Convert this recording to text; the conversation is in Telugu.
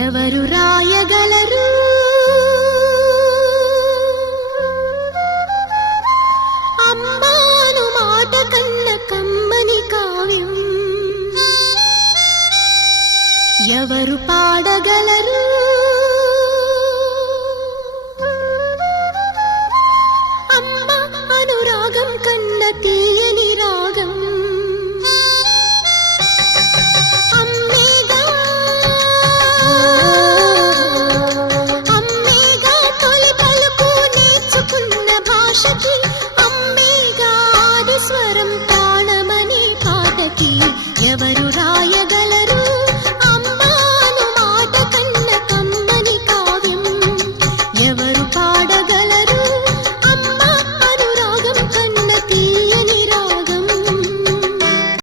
ఎవరు రాయగలరు అమ్మాను మాట కన్న కమ్మని కావ్యం ఎవరు పాడగలరు అమ్మ అనురాగం కన్న తీయని రాగం అమ్మేగా అమ్మేగా తొలి పలుకు నేర్చుకున్న భాషకి అమ్మేగా ఆది స్వరం తాళమని పాటకి ఎవరు రాయ